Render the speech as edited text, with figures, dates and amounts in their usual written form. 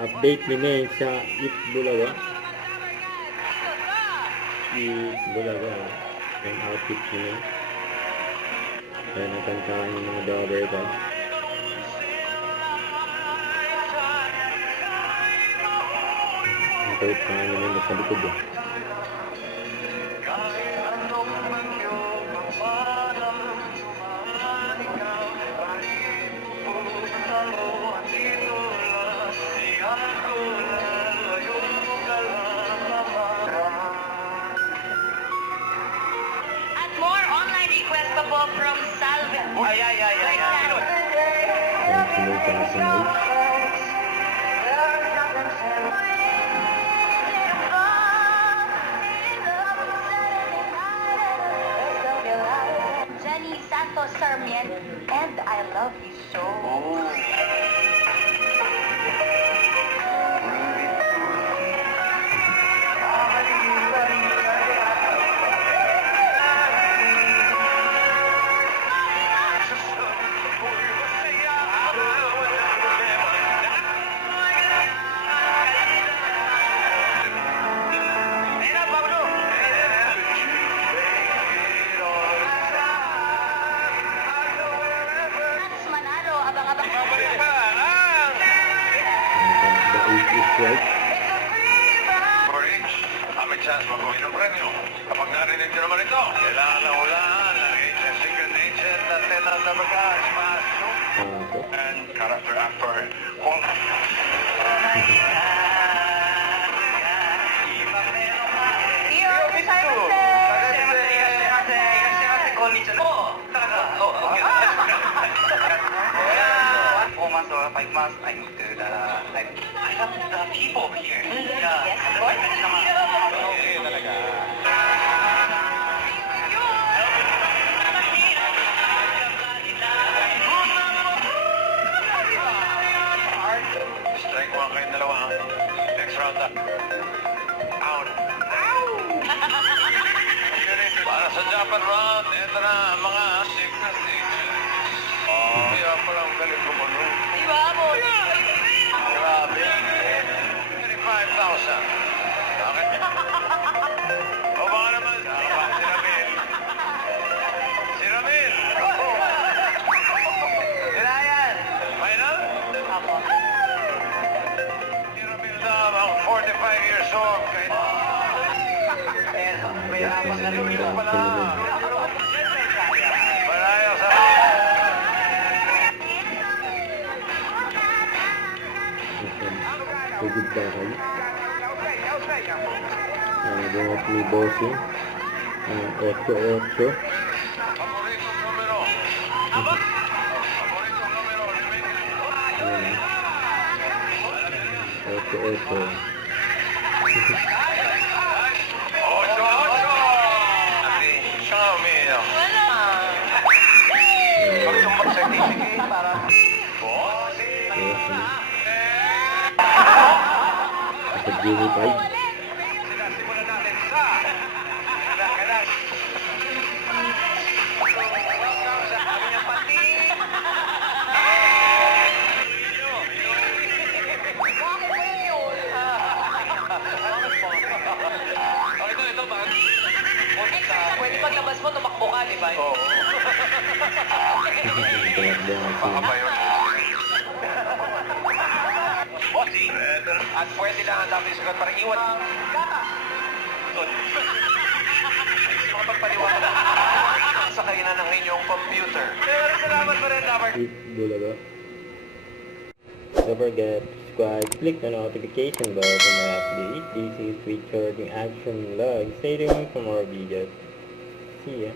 Update ni May sa Eat Bulaga. Eat Bulaga. Yung outfit ni May. Kaya nakantaan yung mga daughter ka. Ang kait pa nga naman sa likod eh. From Salve. Ayan, sunod ka na sunod. Jenny Santos Sarmiento, and I love you so. Right? For each, may chance makuha ng premyo. Kapag narinig nyo naman ito, kailangan na hulaan ng ancient secret agent na tenant na bagas, and character actor kung I need to I love the people here. Yeah. Yes, of course. Talaga. strike one kayong dalawa. Next round up. Out. Para sa Japan round, ito na ang mga secret agents. Kaya palang galing kumulo. Grabe. 25,000. Bakit? O baka naman, nakapang si Ramil. Si Ramil! Sila yan! Final? Apo. Si Ramil daw ang 45 years old. Kahit... May hapang na rin ito pala. Malayo sa... Tugod ba kayo? Bungat ni Bossing. 8-8. Paboritong numero. Paboritong numero. Ayan. 8-8. Ocho! Ate, siya nga umiinom. Magtumbag certificate para... Bossing. Sa Jimmy 5. Sila, simulan natin sa... Kailan? Welcome sa aming pati. Ito ba? Pwede paglabas mo, tumakbo ka, di ba? Oo. Baka ba yun? Bossing! At pwede lang ang dami sugat para iwan. Makapagpaliwanag sa kainan ng inyong computer. Salamat pa rin, Robert. Eat Bulaga. Don't forget to subscribe, click the notification bell for my update. This is Richard in Action Vlog. Stay tuned for more videos. See ya.